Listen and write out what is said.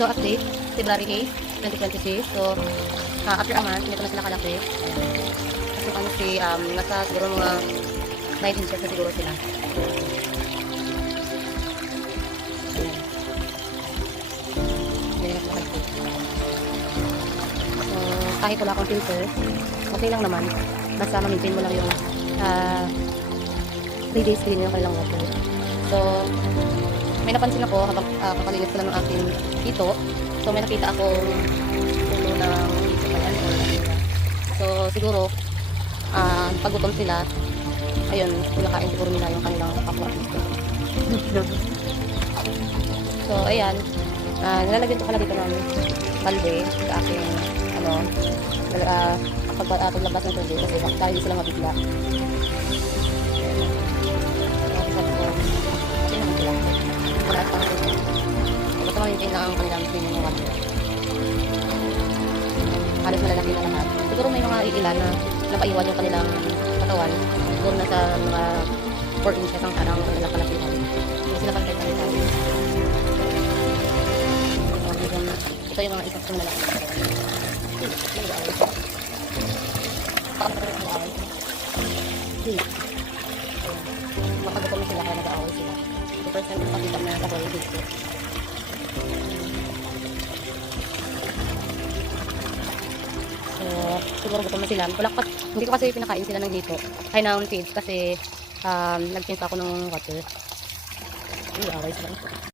So, update, February 8, 2026. So, after a month, nito na sila kalaki. Kasi ano nasa siguro mga 9 inches na siguro sila. Ayan. Ganyan na sila kalaki. So, kahit wala akong filter, okay lang naman. Basta ma-maintain mo lang yung 3 days clean yung kanilang water. So, may napansin ako habang kakalinis ko lang ng aking dito. So, may nakita akong puno ng ayan. So, siguro, pag gutom sila, ayun, pinakain siguro nila yung kanilang kapwa dito. So, ayan. Nilalagyan ko pala dito ng balde sa aking, paglabas ng tubig kasi dahil hindi sila mabigla. Ito ma-maintain lang ang kanilang cleaning ng water. Halos malalaki na lahat. Siguro may mga iilan na napaiwan yung kanilang katawan. Siguro nasa mga 4 inches ang parang kanilang kalakihan. Hindi sila pagkakalitan. Ito yung mga isang kong lalaki. Makagutom sila kaya nag-aaway sila. 2% yung pakita na nakakuha dito. So, siguro gutom na sila. Hindi ko kasi pinakain sila ng dito. Ay, ng feeds kasi nag-change pa ako ng water. Nag-aaway sila.